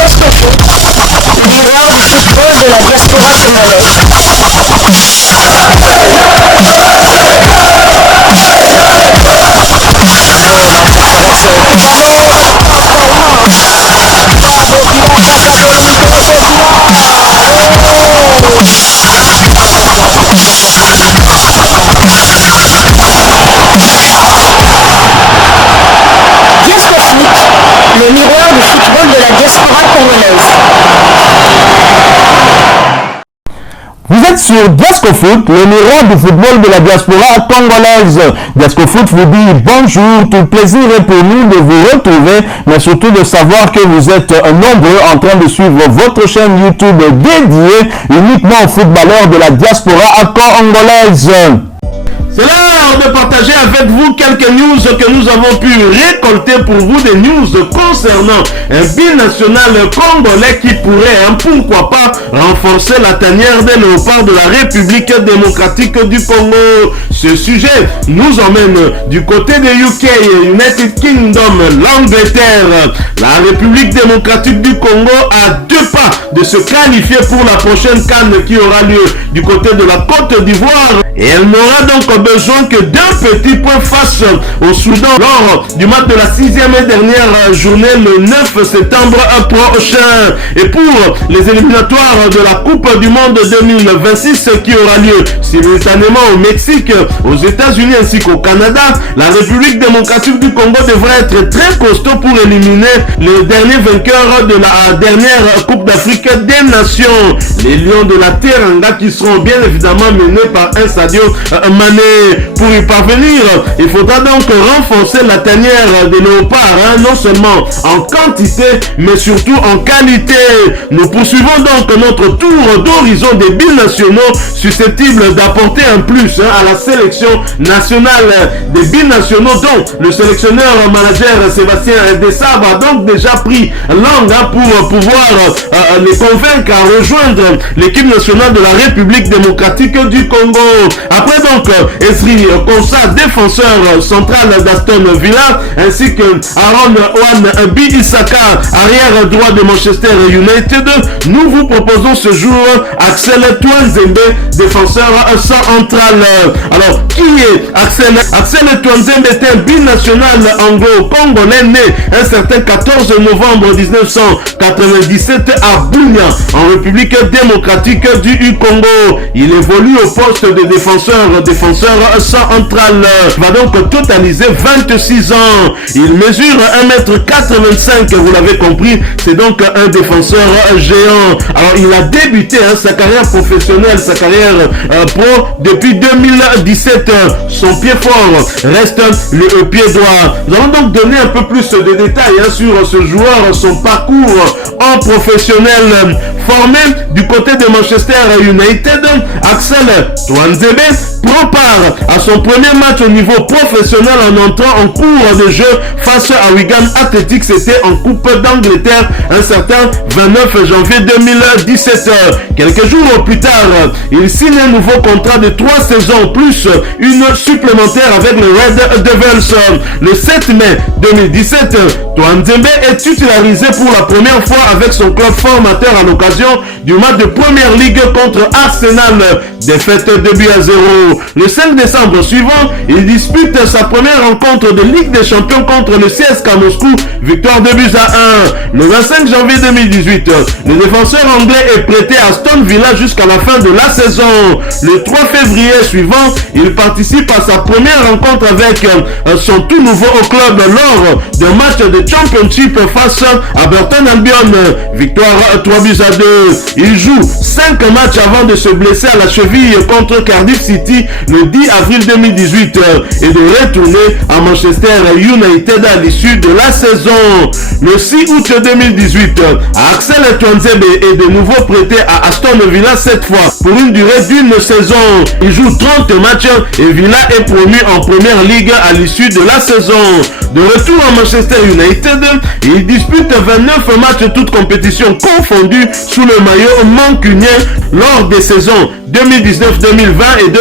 Gasco Foot, miroir du football de la diaspora congolaise. Le miroir du football de la diaspora congolaise. Vous êtes sur Gasco Foot, le miroir du football de la diaspora congolaise. Gasco Foot vous dit bonjour, tout plaisir est pour nous de vous retrouver, mais surtout de savoir que vous êtes nombreux en train de suivre votre chaîne YouTube dédiée uniquement aux footballeurs de la diaspora congolaise. C'est l'heure de partager avec vous quelques news que nous avons pu récolter pour vous, des news concernant un binational congolais qui pourrait, pourquoi pas, renforcer la tanière des léopards de la République démocratique du Congo. Ce sujet nous emmène du côté de UK, United Kingdom, l'Angleterre. La République démocratique du Congo a 2 pas de se qualifier pour la prochaine CAN qui aura lieu du côté de la Côte d'Ivoire. Et elle n'aura donc besoin que d'un petit point face au Soudan lors du match de la 6e et dernière journée le 9 septembre prochain. Et pour les éliminatoires de la Coupe du Monde 2026 qui aura lieu simultanément au Mexique, aux États-Unis ainsi qu'au Canada, la République démocratique du Congo devrait être très costaud pour éliminer les derniers vainqueurs de la dernière Coupe d'Afrique des Nations, les Lions de la Teranga, qui seront bien évidemment menés par un Sadio Mané. Pour y parvenir, il faudra donc renforcer la tanière des léopards, non seulement en quantité, mais surtout en qualité. Nous poursuivons donc notre tour d'horizon des binationaux susceptibles d'apporter un plus à la sélection nationale des binationaux, dont le sélectionneur manager Sébastien Desabre a donc déjà pris langue pour pouvoir les convaincre à rejoindre l'équipe nationale de la République démocratique du Congo. Après donc Esri Konsa, défenseur central d'Aston Villa, ainsi que Aaron Wan Bissaka, arrière droit de Manchester United, nous vous proposons ce jour Axel Tuanzembe, défenseur central. Alors, qui est Axel? Axel Tuanzembe est un binational anglo-congolais né un certain 14 novembre 1997 à Bunia, en République démocratique du Congo. Il évolue au poste de défenseur central. Il va donc totaliser 26 ans. Il mesure 1m85, vous l'avez compris, c'est donc un défenseur géant. Alors, il a débuté sa carrière professionnelle, sa carrière pro depuis 2017. Son pied fort reste le pied droit. Nous allons donc donner un peu plus de détails sur ce joueur, son parcours en professionnel. Formé du côté de Manchester United, Axel Tuanzembe prend part à son premier match au niveau professionnel en entrant en cours de jeu face à Wigan Athletic. C'était en Coupe d'Angleterre un certain 29 janvier 2017. Quelques jours plus tard, il signe un nouveau contrat de 3 saisons plus une supplémentaire avec le Red Devils. Le 7 mai 2017, Tuanzembe est titularisé pour la première fois avec son club formateur à l'occasion du match de Première Ligue contre Arsenal. Défaite 2-0. Le 5 décembre suivant, il dispute sa première rencontre de Ligue des Champions contre le CSKA Moscou. Victoire 2-1. Le 25 janvier 2018, le défenseur anglais est prêté à Aston Villa jusqu'à la fin de la saison. Le 3 février suivant, il participe à sa première rencontre avec son tout nouveau club lors d'un match de Championship face à Burton Albion. Victoire 3-2. Il joue 5 matchs avant de se blesser à la cheville contre Cardiff City le 10 avril 2018 et de retourner à Manchester United à l'issue de la saison. Le 6 août 2018, Axel Tuanzembe est de nouveau prêté à Aston Villa, cette fois pour une durée d'une saison. Il joue 30 matchs et Villa est promu en première ligue à l'issue de la saison. De retour à Manchester United, il dispute 29 matchs toutes compétitions confondues sous le maillot mancunien lors des saisons 2019-2020 et 2020-2021.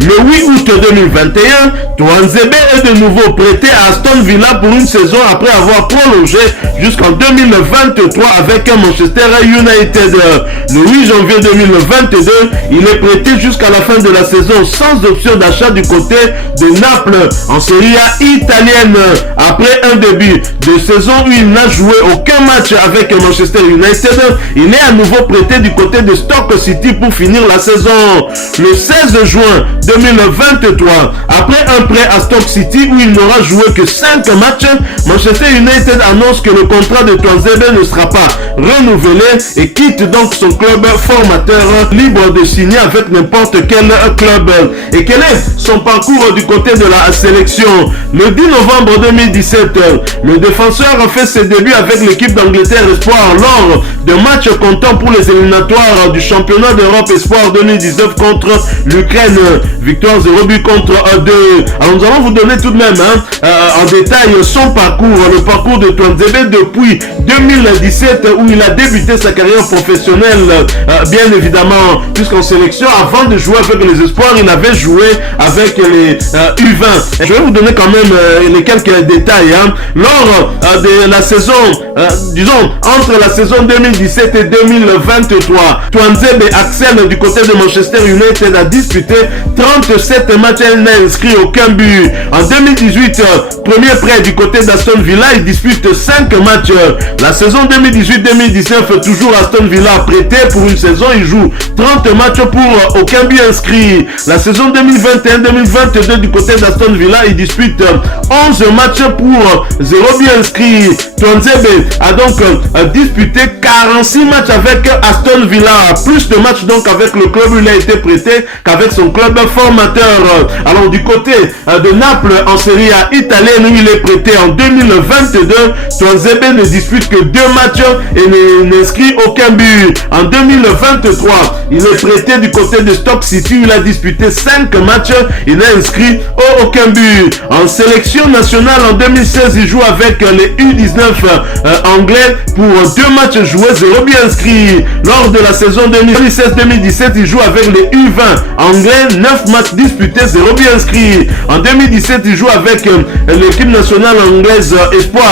Le 8 août 2021, Tuanzebe est de nouveau prêté à Aston Villa pour une saison après avoir prolongé jusqu'en 2023 avec Manchester United. Le 8 janvier 2022, il est prêté jusqu'à la fin de la saison sans option d'achat du côté de Naples en Serie A italienne. Après un début de saison où il n'a joué aucun match avec Manchester United, il est à nouveau prêté du côté de Stoke City pour finir la saison. Le 16 juin 2023, après un prêt à Stoke City où il n'aura joué que 5 matchs, Manchester United annonce que le contrat de Tuanzebe ne sera pas renouvelé et quitte donc son club formateur, libre de signer avec n'importe quel club. Et quel est son parcours du côté de la sélection? Le 10 novembre 2017, le défenseur a fait ses débuts avec l'équipe d'Angleterre Espoir lors de matchs comptant pour les éliminatoires du championnat d'Europe Espoir 2019 contre l'Ukraine. Victoire 0 but contre 2. Alors nous allons vous donner tout de même en détail son parcours, le parcours de Tuanzebe depuis 2017 où il a débuté sa carrière professionnelle, bien évidemment, puisqu'en sélection, avant de jouer avec les Espoirs, il avait joué avec les U20. Je vais vous donner quand même les quelques détails. Lors de la saison, disons, entre la saison 2017 et 2023, Tuanzebe Axel du côté de Manchester United a disputé 37 matchs et n'a inscrit aucun but. En 2018, premier prêt du côté d'Aston Villa, il dispute 5 matchs. La saison 2018-2019, toujours Aston Villa prêté pour une saison, il joue 30 matchs pour aucun but inscrit. La saison 2021-2022 du côté d'Aston Villa, il dispute 11 matchs pour 0 but inscrit. Tuanzebe a donc disputé 46 matchs avec Aston Villa, plus de matchs donc avec le club où il a été prêté qu'avec son club formateur. Alors du côté de Naples en Serie A italienne où il est prêté en 2022, Tuanzebe ne dispute que 2 matchs et n'inscrit aucun but. En 2023, il est prêté du côté de Stoke City où il a disputé 5 matchs et n'a inscrit aucun but. En sélection nationale en 2016, il joue avec les U19 anglais pour 2 matchs joués, 0 but inscrit. Lors de la saison 2016-2017, il joue avec les U20 anglais, 9 matchs disputés, 0 but inscrit. En 2017, il joue avec l'équipe nationale anglaise Espoir,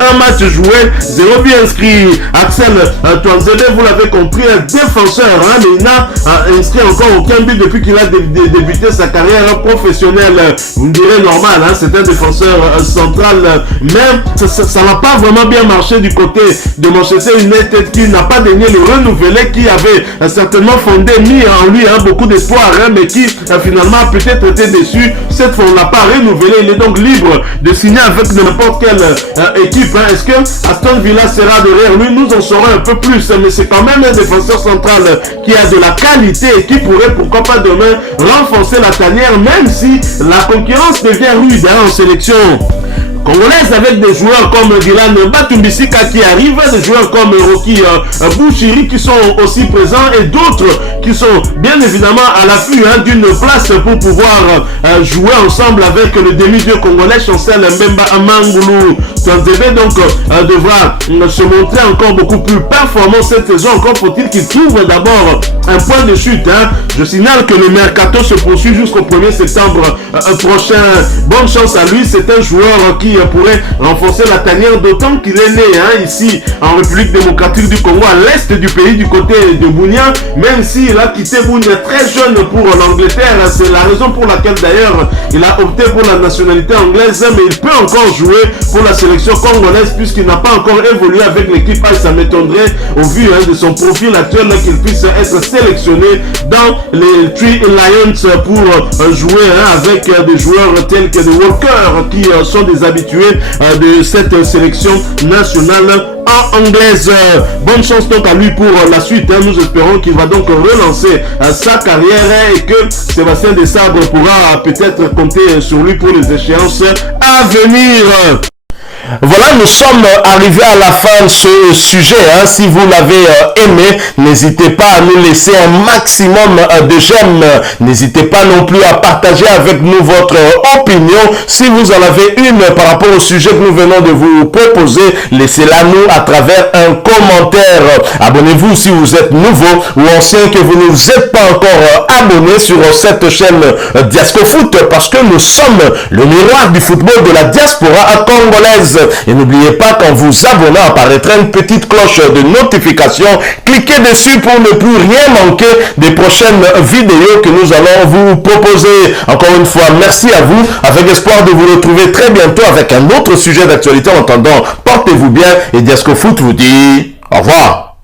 1 match joué, 0 but inscrit. Axel Tuanzebe, vous l'avez compris, un défenseur, mais il n'a inscrit encore aucun but depuis qu'il a débuté sa carrière professionnelle. Vous me direz normal, c'est un défenseur central, mais ça n'a pas vraiment bien marché du côté de Manchester United qui n'a pas daigné le renouveler, qui avait certainement mis en lui beaucoup d'espoir, mais qui finalement a peut-être été déçu. Cette fois, on n'a pas renouvelé. Il est donc libre de signer avec n'importe quelle équipe. Est-ce que Aston Villa sera derrière lui? Nous en saurons un peu plus, mais c'est quand même un défenseur central qui a de la qualité et qui pourrait, pourquoi pas demain, renforcer la tanière, même si la concurrence devient rude en sélection congolaise, avec des joueurs comme Dylan Batumbisika qui arrivent, des joueurs comme Rocky Bouchiri qui sont aussi présents et d'autres qui sont bien évidemment à l'affût d'une place pour pouvoir jouer ensemble avec le demi-dieu congolais Chancel Mbemba Amangoulou. Tuanzebe donc devra se montrer encore beaucoup plus performant cette saison. Encore faut-il qu'il trouve d'abord un point de chute. Je signale que le mercato se poursuit jusqu'au 1er septembre prochain. Bonne chance à lui, c'est un joueur qui pourrait renforcer la tanière, d'autant qu'il est né ici en République démocratique du Congo, à l'est du pays, du côté de Bunia, même s'il a quitté Bunia très jeune pour l'Angleterre. C'est la raison pour laquelle d'ailleurs il a opté pour la nationalité anglaise, mais il peut encore jouer pour la sélection congolaise puisqu'il n'a pas encore évolué avec l'équipe. Ça m'étonnerait au vu de son profil actuel qu'il puisse être sélectionné dans les Three Lions pour jouer avec des joueurs tels que des Walker qui sont des habitués de cette sélection nationale anglaise. Bonne chance donc à lui pour la suite. Nous espérons qu'il va donc relancer sa carrière et que Sébastien Desabre pourra peut-être compter sur lui pour les échéances à venir. Voilà, nous sommes arrivés à la fin de ce sujet. Si vous l'avez aimé, n'hésitez pas à nous laisser un maximum de j'aime. N'hésitez pas non plus à partager avec nous votre opinion. Si vous en avez une par rapport au sujet que nous venons de vous proposer, laissez-la nous à travers un commentaire. Abonnez-vous si vous êtes nouveau ou ancien que vous ne vous êtes pas encore abonné sur cette chaîne Diasco Foot, parce que nous sommes le miroir du football de la diaspora congolaise. Et n'oubliez pas qu'en vous abonnant apparaîtra une petite cloche de notification. Cliquez dessus pour ne plus rien manquer des prochaines vidéos que nous allons vous proposer. Encore une fois, merci à vous, avec espoir de vous retrouver très bientôt avec un autre sujet d'actualité. En attendant, portez-vous bien et Diasco Foot vous dit au revoir.